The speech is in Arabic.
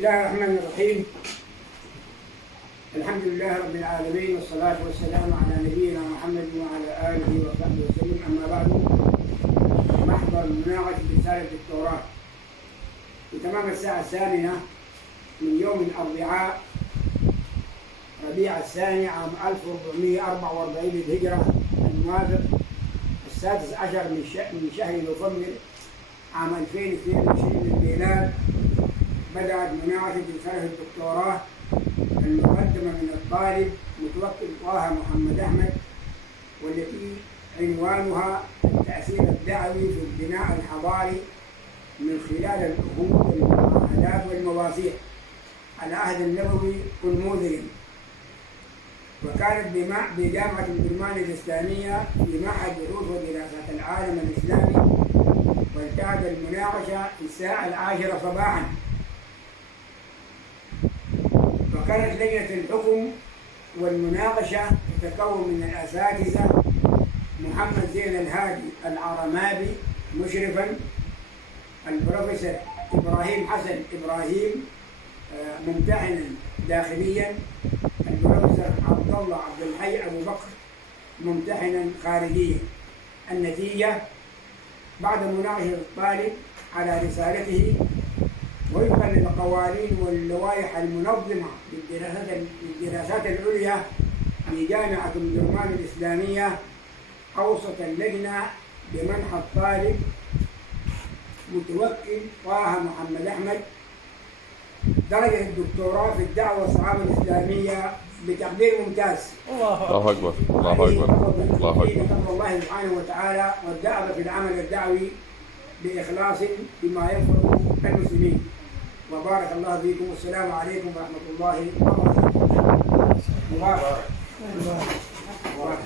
الله الرحمن الرحيم. الحمد لله رب العالمين، والصلاة والسلام على نبينا محمد وعلى آله وصحبه وسلم. أما بعد، محضر مناقشة رسالة الدكتوراه بتمام الساعة 8 من يوم الأربعاء ربيع الثاني عام 1444 للهجرة، الموافق 16 من شهر نوفمبر عام 2022 للميلاد. بدأت مناقشة رسالة الدكتوراه المقدمة من الطالب متوكل طه محمد أحمد، والتي عنوانها التأثير الدعوي في البناء الحضاري من خلال العهود والمعاهدات والمواثيق على العهد النبوي والموذري. وكانت بجامعة البرمان الإسلامية في معهد بحوث ودراسات العالم الإسلامي، وانتهت المناقشة في الساعة 10 صباحا. وكانت لجنة الحكم والمناقشة تتكون من الأساتذة محمد زين الهادي العرمابي مشرفا، البروفيسور إبراهيم حسن إبراهيم ممتحنا داخليا، البروفيسور عبد الله عبد الحي أبو بكر ممتحنا خارجيا. النتيجة: بعد مناقشة الطالب على رسالته وفقا للقوانين واللوائح المنظمة للدراسات العليا لجامعة البرمان الإسلامية، أوصت اللجنة بمنح الطالب متوكل طه محمد أحمد درجة الدكتوراه في الدعوة والصحافة الإسلامية بتقدير ممتاز. الله أكبر، الله أكبر، الله أكبر. تقوى الله سبحانه وتعالى، والدعوة في العمل الدعوي بإخلاص بما ينفع المسلمين. وبارك الله فيكم، والسلام عليكم ورحمة الله وبركاته. مبارك. مبارك.